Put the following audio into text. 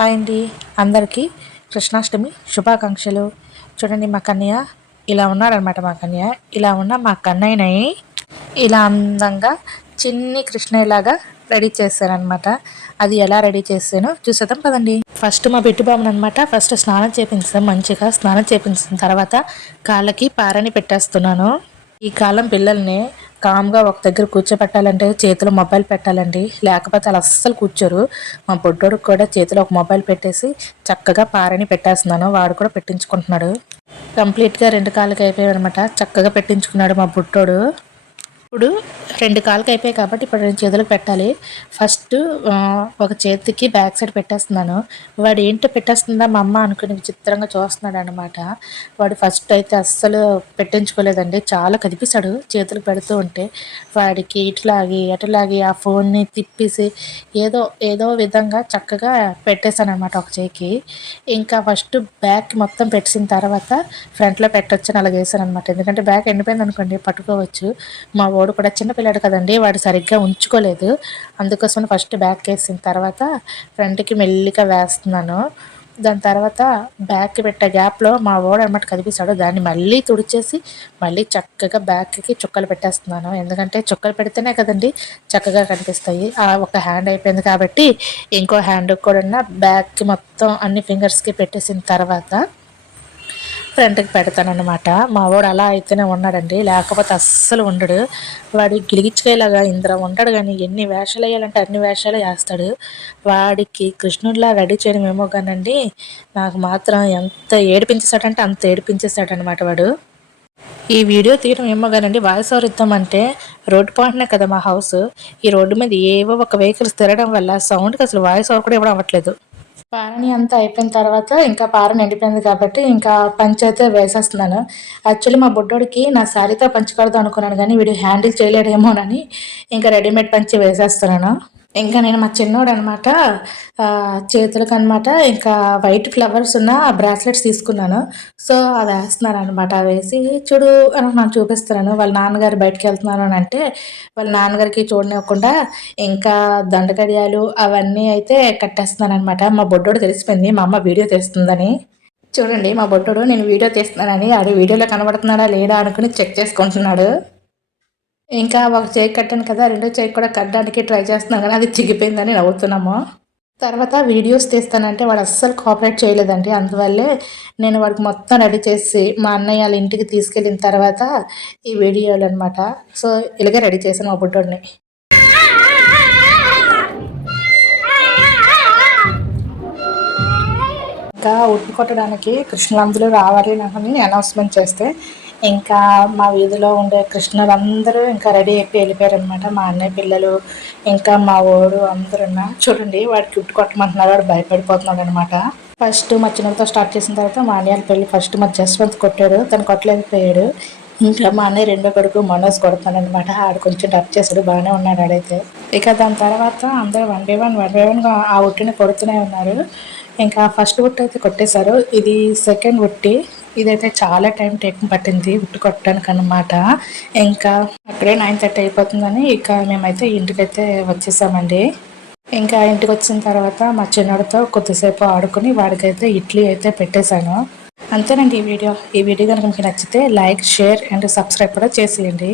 Hi అండి, అందరికీ కృష్ణాష్టమి శుభాకాంక్షలు. చూడండి, మా కన్నయ్య ఇలా ఉన్నాడనమాట. ఇలా ఉన్న మా కన్నయ్యని ఇలా అందంగా చిన్ని కృష్ణయ్యలాగా రెడీ చేశారనమాట. అది ఎలా రెడీ చేసానో చూసేద్దాం పదండి. ఫస్ట్ మా బిట్టు బాబుని అనమాట ఫస్ట్ స్నానం చేపించాం. మంచిగా స్నానం చేపించిన తర్వాత కాళ్ళకి పారని పెట్టేస్తున్నాను. ఈ కాలం పిల్లల్ని కామ్గా ఒక దగ్గర కూర్చోబెట్టాలంటే చేతిలో మొబైల్ పెట్టాలండి, లేకపోతే అలా అస్సలు కూర్చోరు. మా బొడ్డోడికి కూడా చేతిలో ఒక మొబైల్ పెట్టేసి చక్కగా పారని పెట్టేస్తున్నాను. వాడు కూడా పెట్టించుకుంటున్నాడు. కంప్లీట్గా 2 కాళ్ళకి అయిపోయాయి అనమాట. చక్కగా పెట్టించుకున్నాడు మా బుట్టోడు. ఇప్పుడు 2 కాళ్ళకి అయిపోయాయి కాబట్టి ఇప్పుడు 2 చేతులకు పెట్టాలి. ఫస్ట్ ఒక చేతికి బ్యాక్ సైడ్ పెట్టేస్తున్నాను. వాడు ఏంటో పెట్టేస్తుందా మా అమ్మ అనుకుని విచిత్రంగా చూస్తున్నాడు అనమాట. వాడు ఫస్ట్ అయితే అస్సలు పెట్టించుకోలేదండి. చాలా కదిపిస్తాడు చేతులకు పెడుతూ ఉంటే. వాడికి ఇట్లాగి అటులాగి ఆ ఫోన్ని తిప్పేసి ఏదో ఏదో విధంగా చక్కగా పెట్టేశాను అనమాట ఒక చేయికి. ఇంకా ఫస్ట్ బ్యాక్ మొత్తం పెట్టిన తర్వాత ఫ్రంట్లో పెట్టొచ్చు అని అలా చేశాను అనమాట. ఎందుకంటే బ్యాక్ ఎండిపోయింది అనుకోండి పట్టుకోవచ్చు. మా వాడు కూడా చిన్నపిల్లాడు కదండి, వాడు సరిగ్గా ఉంచుకోలేదు. అందుకోసం ఫస్ట్ బ్యాక్ వేసిన తర్వాత ఫ్రంట్కి మెల్లిగా వేస్తున్నాను. దాని తర్వాత బ్యాక్ పెట్టే గ్యాప్లో మా వాడు అనమాట కనిపిస్తాడు. దాన్ని మళ్ళీ తుడిచేసి మళ్ళీ చక్కగా బ్యాక్కి చుక్కలు పెట్టేస్తున్నాను. ఎందుకంటే చుక్కలు పెడితేనే కదండి చక్కగా కనిపిస్తాయి. ఒక హ్యాండ్ అయిపోయింది కాబట్టి ఇంకో హ్యాండ్ కూడా బ్యాక్కి మొత్తం అన్ని ఫింగర్స్కి పెట్టేసిన తర్వాత ఫ్రంట్కి పెడతానమాట. మా వాడు అలా అయితేనే ఉన్నాడండి, లేకపోతే అస్సలు ఉండడు. వాడు గిలిగిచ్చుకేలాగా ఇంద్ర ఉంటాడు, కానీ ఎన్ని వేషాలు వేయాలంటే అన్ని వేషాలు వేస్తాడు. వాడికి కృష్ణుడిలా రెడీ చేయడం ఏమో కానండి, నాకు మాత్రం ఎంత ఏడిపించేశాడంటే అంత ఏడిపించేశాడనమాట వాడు. ఈ వీడియో తీయడం ఏమో కానండి, వాయిస్ ఓవర్ ఇద్దామంటే రోడ్డు పాయింట్నే కదా మా హౌస్. ఈ రోడ్డు మీద ఏవో ఒక వెహికల్స్ తిరగడం వల్ల సౌండ్కి అసలు వాయిస్ ఓవర్ కూడా ఇవ్వడం అవ్వట్లేదు. పారని అంతా అయిపోయిన తర్వాత ఇంకా పారని ఎండిపోయింది కాబట్టి ఇంకా పంచ్ అయితే వేసేస్తున్నాను. యాక్చువల్లీ మా బుడ్డోడికి నా శారీతో పంచకూడదు అనుకున్నాను, కానీ వీడు హ్యాండిల్ చేయలేడేమోనని ఇంకా రెడీమేడ్ పంచి వేసేస్తున్నాను. ఇంకా నేను మా చిన్నోడు అనమాట చేతులకు అనమాట ఇంకా వైట్ ఫ్లవర్స్ ఉన్న బ్రాస్లెట్స్ తీసుకున్నాను. సో అది వేస్తున్నాను అనమాట. వేసి చూడు అని నేను చూపిస్తున్నాను. వాళ్ళ నాన్నగారు బయటకు వెళ్తున్నాను అని అంటే వాళ్ళ నాన్నగారికి చూడనివ్వకుండా ఇంకా దండకడియాలు అవన్నీ అయితే కట్టేస్తున్నాను అనమాట. మా బొడ్డోడు తెలిసిపోయింది మా అమ్మ వీడియో తీస్తుందని. చూడండి, మా బొడ్డోడు నేను వీడియో తీస్తున్నానని అది వీడియోలో కనబడుతున్నాడా లేదా అనుకుని చెక్ చేసుకుంటున్నాడు. ఇంకా ఒక చేయి కట్టాను కదా, రెండో చేయి కూడా కట్టడానికి ట్రై చేస్తున్నాను, కానీ అది చిగిపోయిందని నవ్వుతున్నాము. తర్వాత వీడియోస్ తీస్తానంటే వాడు అస్సలు కోఆపరేట్ చేయలేదండి. అందువల్లే నేను వాడికి మొత్తం రెడీ చేసి మా అన్నయ్య వాళ్ళ ఇంటికి తీసుకెళ్ళిన తర్వాత ఈ వీడియోలు అనమాట. సో ఇలాగే రెడీ చేశాను మా బుడ్డోడిని. ఇంకా ఉట్టు కొట్టడానికి కృష్ణులందరూ రావాలి అని అనౌన్స్మెంట్ చేస్తే ఇంకా మా వీధిలో ఉండే కృష్ణులందరూ ఇంకా రెడీ అయిపోయి వెళ్ళిపోయారనమాట. మా అన్నయ్య పిల్లలు ఇంకా మా ఓడు అందరూ చూడండి, వాడికి ఉట్టు కొట్టమంటున్నారు. వాడు భయపడిపోతున్నాడు అనమాట. ఫస్ట్ మా చిన్నతో స్టార్ట్ చేసిన తర్వాత మా అన్నయ్య పెళ్ళి ఫస్ట్ మా జస్వంత్ కొట్టాడు, తను కొట్టలేకపోయాడు. ఇంకా మా అన్నయ్య రెండో కొడుకు మనోజ్ కొడుతున్నాడు అనమాట. ఆడు కొంచెం టచ్ చేశాడు, బాగానే ఉన్నాడు ఆడైతే. ఇక దాని తర్వాత అందరూ వన్ బై వన్గా ఆ ఉట్టిని కొడుతూనే ఉన్నారు. ఇంకా ఫస్ట్ ఉట్టి అయితే కొట్టేశారు. ఇది సెకండ్ ఉట్టి. ఇదైతే చాలా టైం పట్టింది ఉట్టు కొట్టడానికి అనమాట. ఇంకా అక్కడే 9:30 అయిపోతుందని ఇక మేమైతే ఇంటికైతే వచ్చేసామండి. ఇంకా ఇంటికి వచ్చిన తర్వాత మా చిన్నడితో కొద్దిసేపు ఆడుకుని వాడికైతే ఇడ్లీ అయితే పెట్టేశాను. అంతేనండి ఈ వీడియో కనుక మీకు నచ్చితే లైక్, షేర్ అండ్ సబ్స్క్రైబ్ కూడా చేసేయండి.